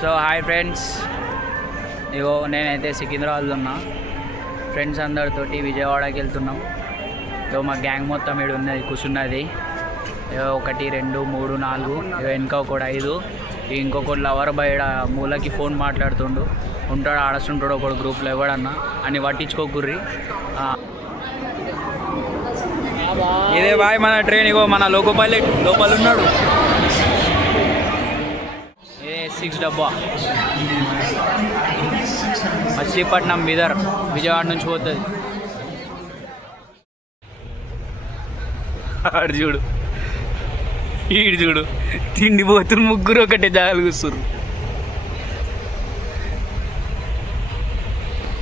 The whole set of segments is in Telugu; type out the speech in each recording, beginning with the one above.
సో హాయ్ ఫ్రెండ్స్, ఇగో నేనైతే సికింద్రాబాద్లో ఉన్నా. ఫ్రెండ్స్ అందరితోటి విజయవాడకి వెళ్తున్నాం. ఇగో మా గ్యాంగ్ మొత్తం ఇక్కడ ఉన్నది, కూర్చున్నది. 1 2 3 4 వెనుక ఒకడు 5, ఇంకొకటి లవర్ బయట మూలకి ఫోన్ మాట్లాడుతుండు ఉంటాడు, ఆడుస్తుంటాడు ఒకడు గ్రూప్లో. ఎవడన్నా అని పట్టించుకోకుర్రి. ఇదే బాయ్ మన ట్రైన్. ఇగో మన లోకో పైలట్ లోపల ఉన్నాడు. ఇదే 6 డబ్బా మచిలీపట్నం బీదర్, విజయవాడ నుంచి పోతుంది. ఆడు చూడు, ఈడు చూడు, తిండిపోతున్న ముగ్గురు ఒకటే జాగాలు కూర్చురు.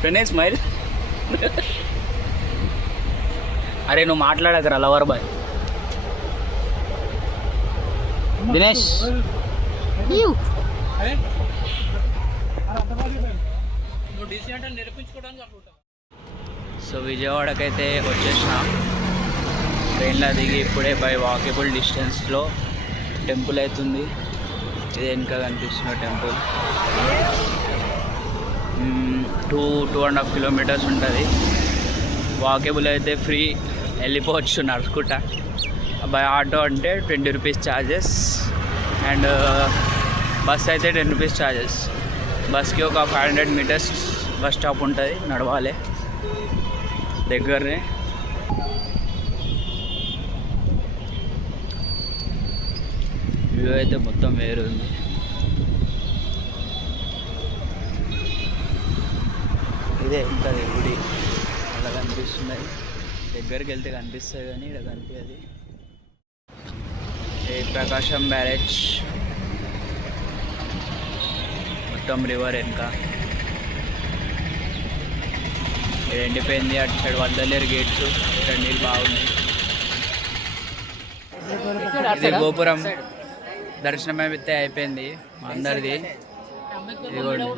ప్రణయ్ స్మైల్. అరే నువ్వు మాట్లాడకరా లవర్ బాయ్. దినేష్ సో విజయవాడకైతే వచ్చేసినాం. ట్రైన్లో దిగి ఇప్పుడే బై వాకేబుల్ డిస్టెన్స్లో టెంపుల్ అవుతుంది. ఇది వెనుక కనిపిస్తున్న టెంపుల్ 2.5 కిలోమీటర్స్ ఉంటుంది. వాకేబుల్ అయితే ఫ్రీ, వెళ్ళిపోవచ్చు నడుచుకుంటా. బై ఆటో అంటే 20 రూపీస్ ఛార్జెస్, అండ్ బస్ అయితే 10 రూపీస్ ఛార్జెస్. బస్కి ఒక 500 మీటర్స్ బస్ స్టాప్ ఉంటుంది, నడవాలి దగ్గరనే. వ్యూ అయితే మొత్తం వేరుంది. ఇదే ఇంకా గుడి అలా కనిపిస్తున్నాయి. దగ్గరికి వెళ్తే కనిపిస్తుంది కానీ ఇక్కడ కనిపించదు. ఏ ప్రకాశం బ్యారేజ్ మొత్తం రివర్ వెనుక ఇక్కడ ఎండిపోయింది. అటు సైడ్ వద్దలేరు గేట్స్, ఇక్కడ నీళ్ళు బాగున్నాయి. ఇది గోపురం దర్శనం అయితే అయిపోయింది మా అందరిది. ఇదిగోండి,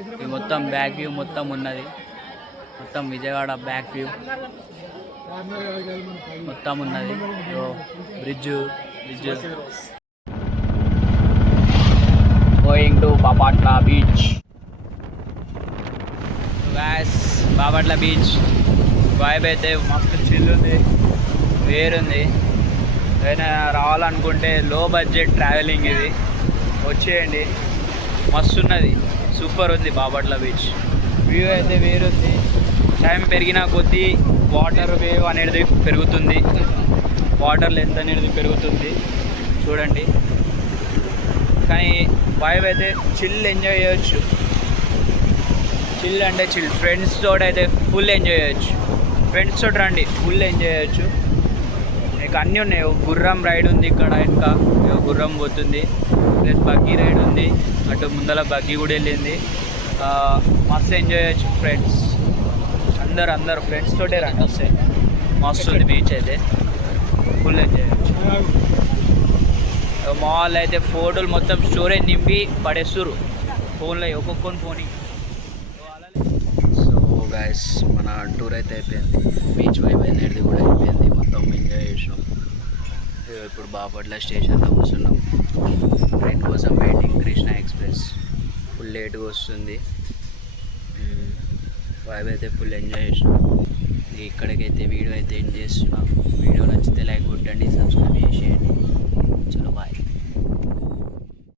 ఇది మొత్తం బ్యాక్ వ్యూ మొత్తం ఉన్నది. మొత్తం విజయవాడ బ్యాక్ వ్యూ మొత్తం ఉన్నది. Bridge going to Bapatla beach. Bapatla beach vibe అయితే మస్తు చిల్ ఉంది, వేరుంది. ఏదైనా రావాలనుకుంటే లో బడ్జెట్ ట్రావెలింగ్ ఇది, వచ్చేయండి. మస్తు ఉన్నది, సూపర్ ఉంది బాపట్ల బీచ్. వ్యూ అయితే వేరుంది. టైం పెరిగిన కొద్దీ వాటర్ వేవ్ అనేది పెరుగుతుంది, వాటర్ లెంత్ అనేది పెరుగుతుంది చూడండి. కానీ వైబ్ అయితే చిల్ ఎంజాయ్ చేయొచ్చు. చిల్ అంటే చిల్. ఫ్రెండ్స్ తోటి అయితే ఫుల్ ఎంజాయ్ చేయొచ్చు. ఫ్రెండ్స్ తోటి రండి, ఫుల్ ఎంజాయ్ చేయొచ్చు. మీకు అన్నీ ఉన్నాయి. గుర్రం రైడ్ ఉంది ఇక్కడ, ఇంకా గుర్రం పోతుంది. ప్లస్ బగ్గీ రైడ్ ఉంది, అటు ముందర బగ్గీ కూడా వెళ్ళింది. మస్తు ఎంజాయ్ చేయొచ్చు ఫ్రెండ్స్. అందరు ఫ్రెండ్స్ తోటే రండి, వస్తే మస్తు ఉంది బీచ్ అయితే, ఫుల్ ఎంజాయ్ చేయొచ్చు. మా వాళ్ళు అయితే ఫోటోలు మొత్తం స్టోరేజ్ నింపి పడేస్తురు ఫోన్లో, ఒక్కొక్కని ఫోన్. సో గైస్, మన టూర్ అయితే అయిపోయింది. బీచ్ వైబ్ అనేది కూడా అయిపోయింది, మొత్తం ఎంజాయ్ చేసినాం. ఇప్పుడు బాపట్ల స్టేషన్లో కూర్చున్నాం. ట్రైన్ కోసం వెయిటింగ్. కృష్ణ ఎక్స్ప్రెస్ ఫుల్ లేట్గా వస్తుంది. వైబ్ అయితే ఫుల్ ఎంజాయ్ చేసినాం. ఇక్కడికైతే వీడియో అయితే ఎండ్ చేస్తున్నాం. వీడియో నచ్చితే లైక్ కొట్టండి, సబ్స్క్రైబ్ చేసేయండి. చలో బాయ్.